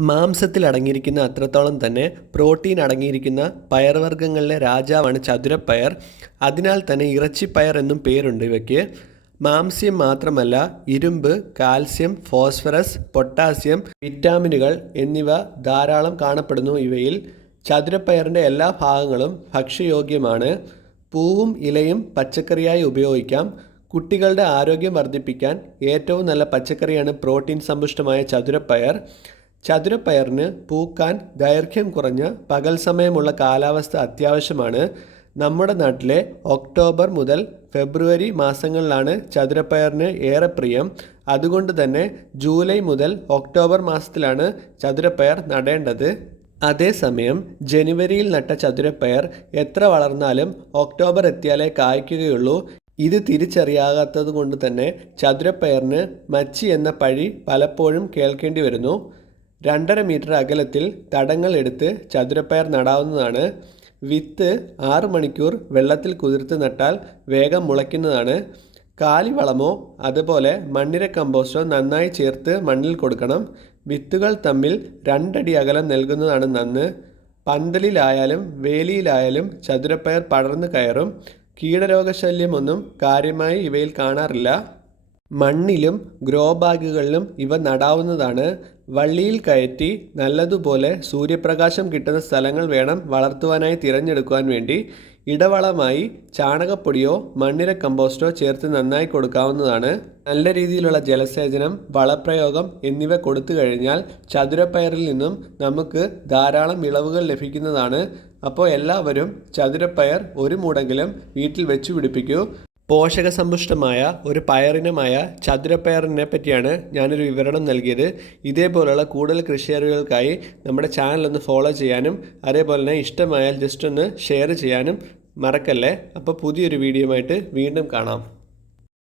മാംസത്തിൽ അടങ്ങിയിരിക്കുന്ന അത്രത്തോളം തന്നെ പ്രോട്ടീൻ അടങ്ങിയിരിക്കുന്ന പയർവർഗങ്ങളിലെ രാജാവാണ് ചതുരപ്പയർ. അതിനാൽ തന്നെ ഇറച്ചിപ്പയർ എന്നും പേരുണ്ട് ഇവയ്ക്ക്. മാംസ്യം മാത്രമല്ല ഇരുമ്പ് കാൽസ്യം ഫോസ്ഫറസ് പൊട്ടാസ്യം വിറ്റാമിനുകൾ എന്നിവ ധാരാളം കാണപ്പെടുന്നു ഇവയിൽ. ചതുരപ്പയറിന്റെ എല്ലാ ഭാഗങ്ങളും ഭക്ഷ്യയോഗ്യമാണ്. പൂവും ഇലയും പച്ചക്കറിയായി ഉപയോഗിക്കാം. കുട്ടികളുടെ ആരോഗ്യം വർദ്ധിപ്പിക്കാൻ ഏറ്റവും നല്ല പച്ചക്കറിയാണ് പ്രോട്ടീൻ സമ്പുഷ്ടമായ ചതുരപ്പയർ. ചതുരപ്പയറിന് പൂക്കാൻ ദൈർഘ്യം കുറഞ്ഞ പകൽ സമയമുള്ള കാലാവസ്ഥ അത്യാവശ്യമാണ്. നമ്മുടെ നാട്ടിലെ ഒക്ടോബർ മുതൽ ഫെബ്രുവരി മാസങ്ങളിലാണ് ചതുരപ്പയറിന് ഏറെ പ്രിയം. അതുകൊണ്ട് തന്നെ ജൂലൈ മുതൽ ഒക്ടോബർ മാസത്തിലാണ് ചതുരപ്പയർ നടേണ്ടത്. അതേസമയം ജനുവരിയിൽ നട്ട ചതുരപ്പയർ എത്ര വളർന്നാലും ഒക്ടോബർ എത്തിയാലേ കായ്ക്കുകയുള്ളൂ. ഇത് തിരിച്ചറിയാകാത്തത് കൊണ്ട് തന്നെ ചതുരപ്പയറിന് മച്ചി എന്ന പഴി പലപ്പോഴും കേൾക്കേണ്ടി വരുന്നു. രണ്ടര മീറ്റർ അകലത്തിൽ തടങ്ങൾ എടുത്ത് ചതുരപ്പയർ നടാവുന്നതാണ്. വിത്ത് ആറ് മണിക്കൂർ വെള്ളത്തിൽ കുതിർത്ത് നട്ടാൽ വേഗം മുളയ്ക്കുന്നതാണ്. കാലിവളമോ അതുപോലെ മണ്ണിര കമ്പോസ്റ്റോ നന്നായി ചേർത്ത് മണ്ണിൽ കൊടുക്കണം. വിത്തുകൾ തമ്മിൽ രണ്ടടി അകലം നൽകുന്നതാണ് നന്ന്. പന്തലിലായാലും വേലിയിലായാലും ചതുരപ്പയർ പടർന്നു കയറും. കീടരോഗശല്യമൊന്നും കാര്യമായി ഇവയിൽ കാണാറില്ല. മണ്ണിലും ഗ്രോ ബാഗുകളിലും ഇവ നടാവുന്നതാണ്. വള്ളിയിൽ കയറ്റി നല്ലതുപോലെ സൂര്യപ്രകാശം കിട്ടുന്ന സ്ഥലങ്ങൾ വേണം വളർത്തുവാനായി തിരഞ്ഞെടുക്കുവാൻ വേണ്ടി. ഇടവളമായി ചാണകപ്പൊടിയോ മണ്ണിര കമ്പോസ്റ്റോ ചേർത്ത് നന്നായി കൊടുക്കാവുന്നതാണ്. നല്ല രീതിയിലുള്ള ജലസേചനം വളപ്രയോഗം എന്നിവ കൊടുത്തു കഴിഞ്ഞാൽ ചതുരപ്പയറിൽ നിന്നും നമുക്ക് ധാരാളം വിളവുകൾ ലഭിക്കുന്നതാണ്. അപ്പോൾ എല്ലാവരും ചതുരപ്പയർ ഒരു മൂടെങ്കിലും വീട്ടിൽ വെച്ചു പിടിപ്പിക്കൂ. പോഷകസമ്പുഷ്ടമായ ഒരു പയറിനമായ ചതുരപ്പയറിനെ പറ്റിയാണ് ഞാനൊരു വിവരണം നൽകിയത്. ഇതേപോലുള്ള കൂടുതൽ കൃഷി അറിവുകൾക്കായി നമ്മുടെ ചാനൽ ഒന്ന് ഫോളോ ചെയ്യാനും അതേപോലെ തന്നെ ഇഷ്ടമായാൽ ജസ്റ്റ് ഒന്ന് ഷെയർ ചെയ്യാനും മറക്കല്ലേ? അപ്പോൾ പുതിയൊരു വീഡിയോ ആയിട്ട് വീണ്ടും കാണാം.